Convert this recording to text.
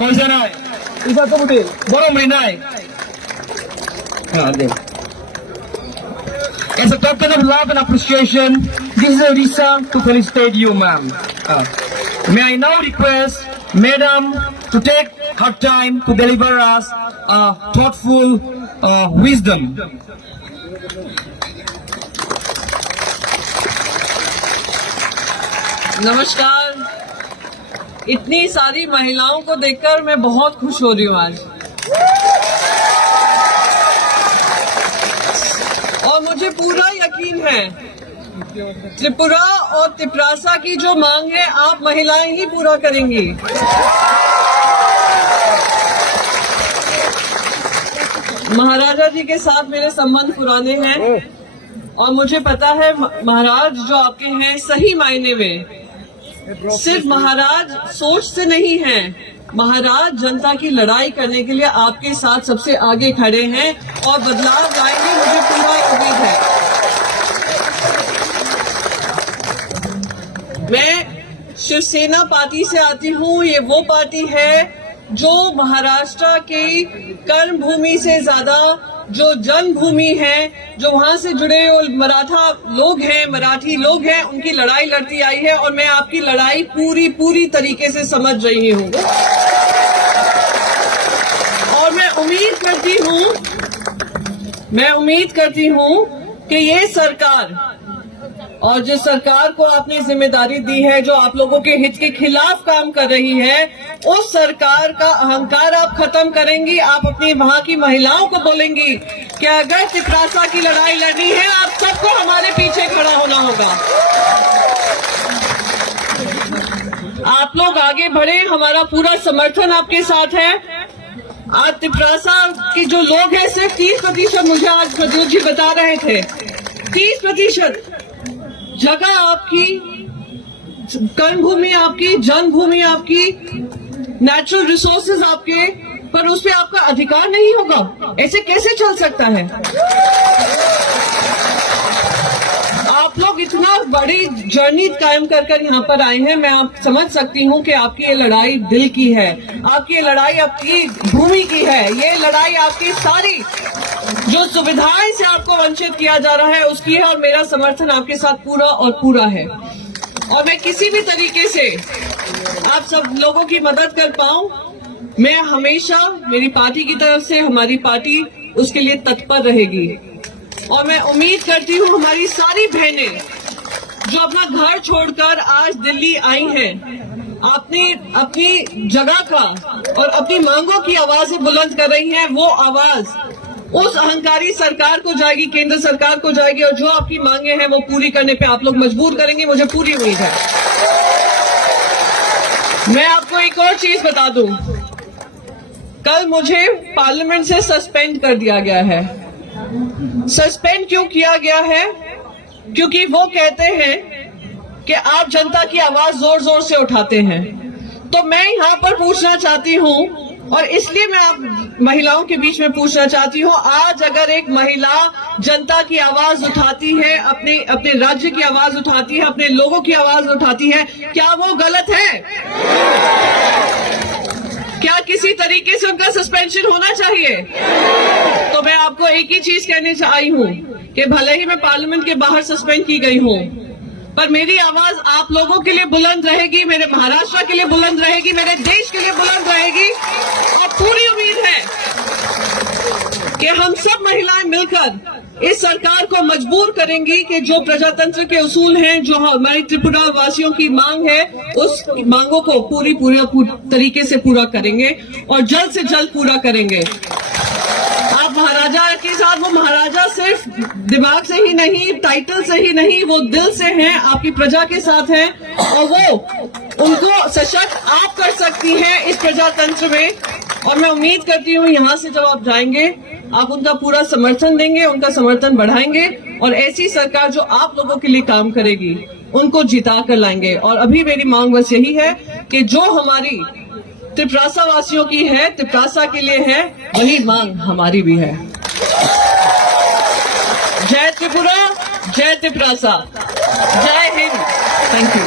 Konsanai. Isa kemudian. Borong Rinai. As a token of love and appreciation, this is a reason to felicitate you, ma'am. May I now request Madam to take her time to deliver us thoughtful wisdom. नमस्कार। इतनी सारी महिलाओं को देखकर मैं बहुत खुश हो रही हूँ आज, और मुझे पूरा यकीन है त्रिपुरा और तिपरासा की जो मांग है आप महिलाएं ही पूरा करेंगी। महाराजा जी के साथ मेरे संबंध पुराने हैं और मुझे पता है महाराज जो आपके हैं सही मायने में सिर्फ महाराज सोच से नहीं हैं, महाराज जनता की लड़ाई करने के लिए आपके साथ सबसे आगे खड़े हैं और बदलाव लाएंगे, मुझे पूरा उम्मीद है। मैं शिवसेना पार्टी से आती हूँ। ये वो पार्टी है जो महाराष्ट्र की कर्म भूमि से ज्यादा जो जन्मभूमि है, जो वहां से जुड़े मराठा लोग हैं, मराठी लोग हैं, उनकी लड़ाई लड़ती आई है और मैं आपकी लड़ाई पूरी तरीके से समझ रही हूँ। और मैं उम्मीद करती हूँ कि ये सरकार और जिस सरकार को आपने जिम्मेदारी दी है, जो आप लोगों के हित के खिलाफ काम कर रही है, उस सरकार का अहंकार आप खत्म करेंगी। आप अपनी वहां की महिलाओं को बोलेंगी कि अगर तिपरासा की लड़ाई लड़नी है, आप सबको हमारे पीछे खड़ा होना होगा। आप लोग आगे बढ़े, हमारा पूरा समर्थन आपके साथ है। आज तिपरासा के जो लोग हैं सिर्फ 30%, मुझे आज प्रद्युत जी बता रहे थे, 30% जगह आपकी, कर्मभूमि आपकी, जन्मभूमि आपकी, नेचुरल रिसोर्सेज आपके, पर उस पे आपका अधिकार नहीं होगा। ऐसे कैसे चल सकता है? आप लोग इतना बड़ी जर्नी कायम कर यहाँ पर आए हैं। मैं आप समझ सकती हूँ कि आपकी ये लड़ाई दिल की है, आपकी ये लड़ाई आपकी भूमि की है, ये लड़ाई आपकी सारी जो सुविधाएं से आपको वंचित किया जा रहा है उसकी है, और मेरा समर्थन आपके साथ पूरा है। और मैं किसी भी तरीके से आप सब लोगों की मदद कर पाऊं, मैं हमेशा मेरी पार्टी की तरफ से, हमारी पार्टी उसके लिए तत्पर रहेगी। और मैं उम्मीद करती हूँ हमारी सारी बहनें जो अपना घर छोड़कर आज दिल्ली आई हैं, अपनी जगह का और अपनी मांगों की आवाजें बुलंद कर रही हैं, वो आवाज उस अहंकारी सरकार को जाएगी, केंद्र सरकार को जाएगी, और जो आपकी मांगे हैं वो पूरी करने पे आप लोग मजबूर करेंगे, मुझे पूरी उम्मीद है। मैं आपको एक और चीज बता दूं, कल मुझे पार्लियामेंट से सस्पेंड कर दिया गया है। सस्पेंड क्यों किया गया है? क्योंकि वो कहते हैं कि आप जनता की आवाज जोर जोर से उठाते हैं। तो मैं यहाँ पर पूछना चाहती हूँ, और इसलिए मैं आप महिलाओं के बीच में पूछना चाहती हूँ, आज अगर एक महिला जनता की आवाज उठाती है, अपने राज्य की आवाज उठाती है, अपने लोगों की आवाज उठाती है, क्या वो गलत है? क्या किसी तरीके से उनका सस्पेंशन होना चाहिए? तो मैं आपको एक ही चीज कहने आई हूँ कि भले ही मैं पार्लियामेंट के बाहर सस्पेंड की गई हूँ, पर मेरी आवाज आप लोगों के लिए बुलंद रहेगी, मेरे महाराष्ट्र के लिए बुलंद रहेगी, मेरे देश के लिए बुलंद रहेगी। और पूरी उम्मीद है कि हम सब महिलाएं मिलकर इस सरकार को मजबूर करेंगी कि जो प्रजातंत्र के उसूल हैं, जो हमारी त्रिपुरा वासियों की मांग है, उस मांगों को पूरी तरीके से पूरा करेंगे और जल्द से जल्द पूरा करेंगे। आप महाराजा के साथ, वो महाराजा सिर्फ दिमाग से ही नहीं, टाइटल से ही नहीं, वो दिल से हैं, आपकी प्रजा के साथ हैं, और वो उनको सशक्त आप कर सकती हैं इस प्रजातंत्र में। और मैं उम्मीद करती हूँ यहाँ से जब आप जाएंगे आप उनका पूरा समर्थन देंगे, उनका समर्थन बढ़ाएंगे, और ऐसी सरकार जो आप लोगों के लिए काम करेगी उनको जिता कर लाएंगे। और अभी मेरी मांग बस यही है कि जो हमारी तिपरासा वासियों की है, तिपरासा के लिए है, वही मांग हमारी भी है। जय त्रिपुरा, जय तिपरासा, जय हिंद। Thank you.